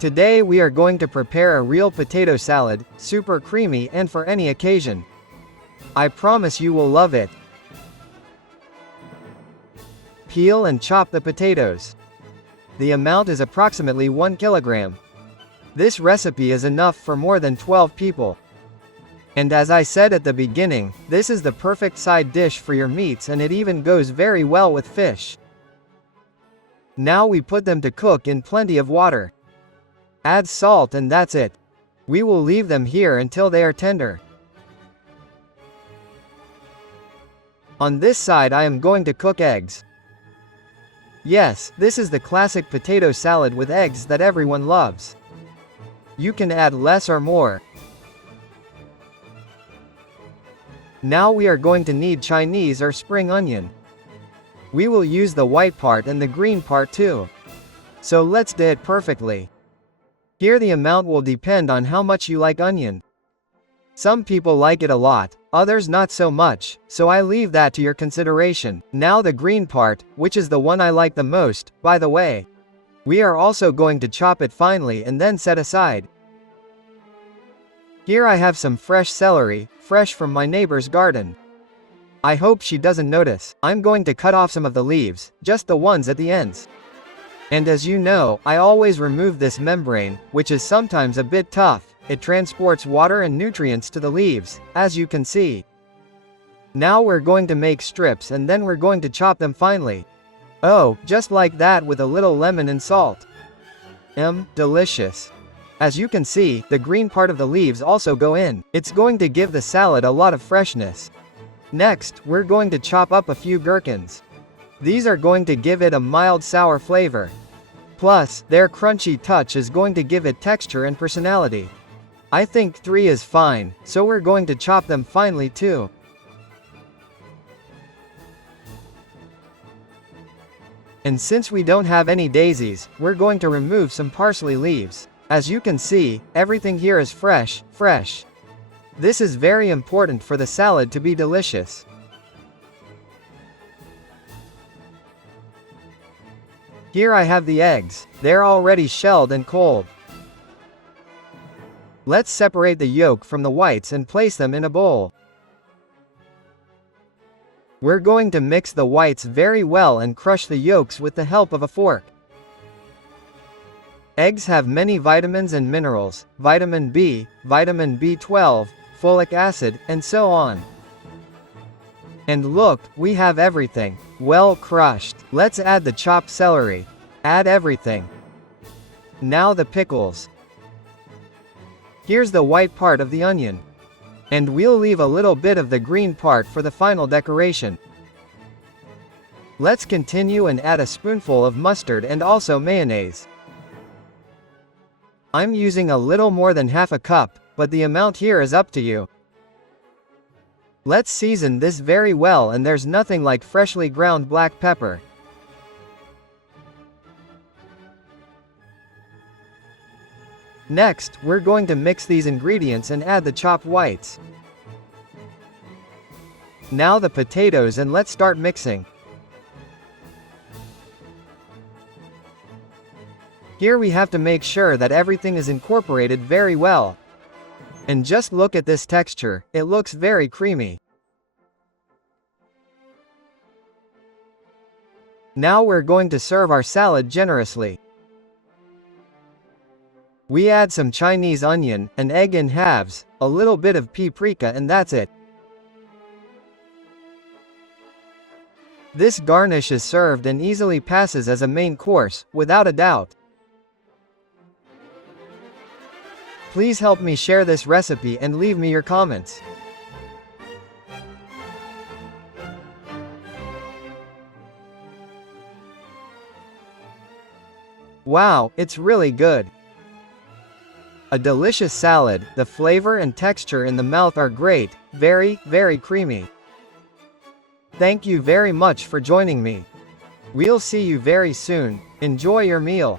Today we are going to prepare a real potato salad, super creamy and for any occasion. I promise you will love it. Peel and chop the potatoes. The amount is approximately 1 kilogram. This recipe is enough for more than 12 people. And as I said at the beginning, this is the perfect side dish for your meats, and it even goes very well with fish. Now we put them to cook in plenty of water. Add salt and that's it. We will leave them here until they are tender. On this side I am going to cook eggs. Yes, this is the classic potato salad with eggs that everyone loves. You can add less or more. Now we are going to need Chinese or spring onion. We will use the white part and the green part too. So let's do it perfectly. Here the amount will depend on how much you like onion. Some people like it a lot, others not so much, so I leave that to your consideration. Now the green part, which is the one I like the most, by the way. We are also going to chop it finely and then set aside. Here I have some fresh celery, fresh from my neighbor's garden. I hope she doesn't notice. I'm going to cut off some of the leaves, just the ones at the ends. And as you know, I always remove this membrane, which is sometimes a bit tough. It transports water and nutrients to the leaves, as you can see. Now we're going to make strips and then we're going to chop them finely. Oh, just like that with a little lemon and salt. Delicious. As you can see, the green part of the leaves also go in. It's going to give the salad a lot of freshness. Next, we're going to chop up a few gherkins. These are going to give it a mild sour flavor. Plus, their crunchy touch is going to give it texture and personality. I think 3 is fine, so we're going to chop them finely too. And since we don't have any daisies, we're going to remove some parsley leaves. As you can see, everything here is fresh. This is very important for the salad to be delicious. Here I have the eggs. They're already shelled and cold. Let's separate the yolk from the whites and place them in a bowl. We're going to mix the whites very well and crush the yolks with the help of a fork. Eggs have many vitamins and minerals, vitamin B, vitamin B12, folic acid, and so on. And look, we have everything, well crushed. Let's add the chopped celery. Add everything. Now the pickles. Here's the white part of the onion. And we'll leave a little bit of the green part for the final decoration. Let's continue and add a spoonful of mustard and also mayonnaise. I'm using a little more than half a cup, but the amount here is up to you. Let's season this very well, and there's nothing like freshly ground black pepper. Next, we're going to mix these ingredients and add the chopped whites. Now the potatoes, and let's start mixing. Here we have to make sure that everything is incorporated very well. And just look at this texture, it looks very creamy. Now we're going to serve our salad generously. We add some Chinese onion, an egg in halves, a little bit of paprika, and that's it. This garnish is served and easily passes as a main course, without a doubt. Please help me share this recipe and leave me your comments. Wow, it's really good. A delicious salad, the flavor and texture in the mouth are great, very creamy. Thank you very much for joining me. We'll see you very soon. Enjoy your meal.